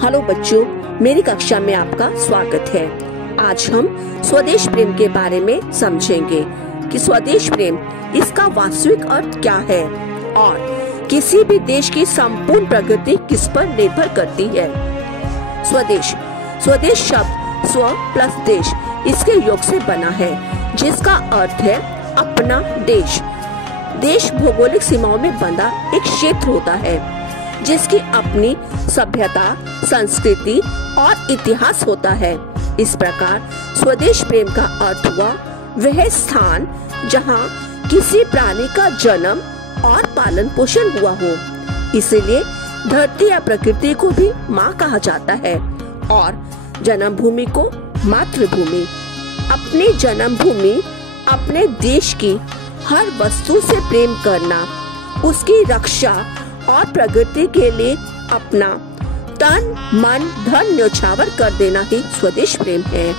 Hello बच्चों, मेरी कक्षा में आपका स्वागत है। आज हम स्वदेश प्रेम के बारे में समझेंगे कि स्वदेश प्रेम इसका वास्तविक अर्थ क्या है और किसी भी देश की संपूर्ण प्रगति किस पर निर्भर करती है। स्वदेश शब्द स्व प्लस देश इसके योग से बना है, जिसका अर्थ है अपना देश। देश भौगोलिक सीमाओं में बंधा एक क्षेत्र होता है जिसकी अपनी सभ्यता, संस्कृति और इतिहास होता है। इस प्रकार स्वदेश प्रेम का अर्थ हुआ वह स्थान जहाँ किसी प्राणी का जन्म और पालन पोषण हुआ हो। इसीलिए धरती या प्रकृति को भी माँ कहा जाता है और जन्मभूमि को मातृभूमि। अपनी जन्मभूमि, अपने देश की हर वस्तु से प्रेम करना, उसकी रक्षा और प्रगति के लिए अपना तन मन धन न्यौछावर कर देना ही स्वदेश प्रेम है।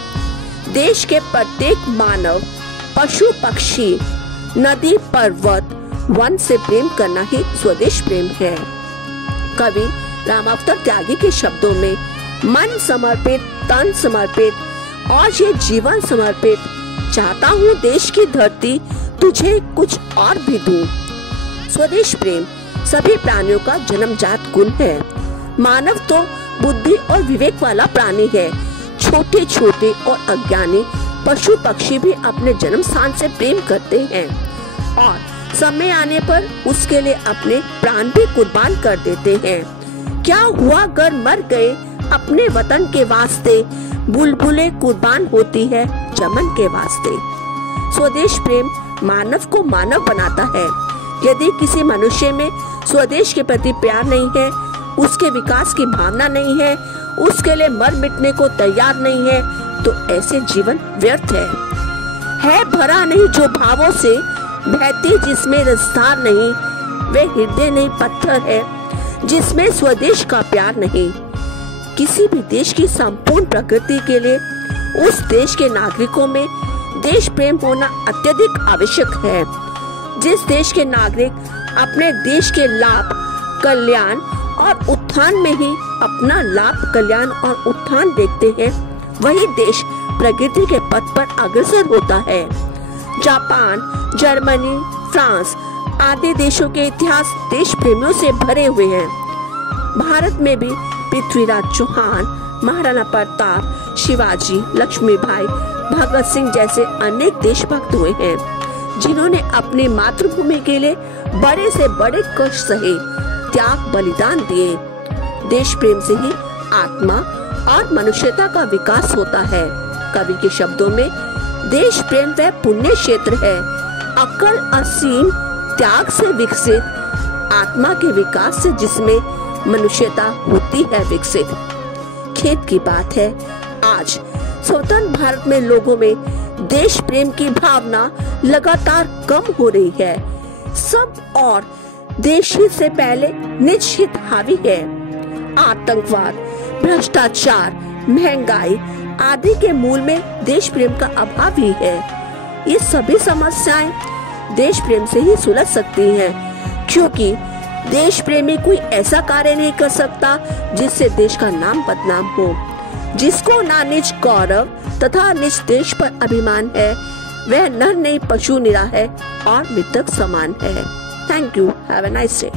देश के प्रत्येक मानव, पशु पक्षी, नदी पर्वत, वन से प्रेम करना ही स्वदेश प्रेम है। कवि रामावतार त्यागी के शब्दों में मन समर्पित, तन समर्पित और ये जीवन समर्पित, चाहता हूँ देश की धरती तुझे कुछ और भी दूं। स्वदेश प्रेम सभी प्राणियों का जन्मजात गुण है। मानव तो बुद्धि और विवेक वाला प्राणी है। छोटे छोटे और अज्ञानी पशु पक्षी भी अपने जन्म स्थान से प्रेम करते हैं और समय आने पर उसके लिए अपने प्राण भी कुर्बान कर देते हैं। क्या हुआ अगर मर गए अपने वतन के वास्ते, बुलबुलें कुर्बान होती है चमन के वास्ते। स्वदेश प्रेम मानव को मानव बनाता है। यदि किसी मनुष्य में स्वदेश के प्रति प्यार नहीं है, उसके विकास की भावना नहीं है, उसके लिए मर मिटने को तैयार नहीं है, तो ऐसे जीवन व्यर्थ है भरा नहीं जो भावों से, बहती जिसमें रसधार नहीं, वे हृदय नहीं पत्थर है जिसमें स्वदेश का प्यार नहीं। किसी भी देश की संपूर्ण प्रगति के लिए उस देश के नागरिकों में देश प्रेम होना अत्यधिक आवश्यक है। जिस देश के नागरिक अपने देश के लाभ, कल्याण और उत्थान में ही अपना लाभ, कल्याण और उत्थान देखते हैं, वही देश प्रगति के पथ पर अग्रसर होता है। जापान, जर्मनी, फ्रांस आदि देशों के इतिहास देश प्रेमियों से भरे हुए हैं। भारत में भी पृथ्वीराज चौहान, महाराणा प्रताप, शिवाजी, लक्ष्मीबाई, भगत सिंह जैसे अनेक देशभक्त हुए हैं, जिन्होंने अपनी मातृभूमि के लिए बड़े से बड़े कष्ट सहे, त्याग बलिदान दिए। देश प्रेम से ही आत्मा और मनुष्यता का विकास होता है। कवि के शब्दों में देश प्रेम वह पुण्य क्षेत्र है, अकल असीम त्याग से विकसित, आत्मा के विकास से जिसमें मनुष्यता होती है विकसित। खेद की बात है, आज स्वतंत्र भारत में लोगों में देश प्रेम की भावना लगातार कम हो रही है। सब और देश हित से पहले निज हित हावी है। आतंकवाद, भ्रष्टाचार, महंगाई आदि के मूल में देश प्रेम का अभाव ही है। ये सभी समस्याएं देश प्रेम से ही सुलझ सकती हैं, क्योंकि देश प्रेमी कोई ऐसा कार्य नहीं कर सकता जिससे देश का नाम बदनाम हो। जिसको ना निज गौरव तथा निज देश पर अभिमान है, वह नर नहीं पशु निरा है और मृतक समान है। Thank you. Have a nice day.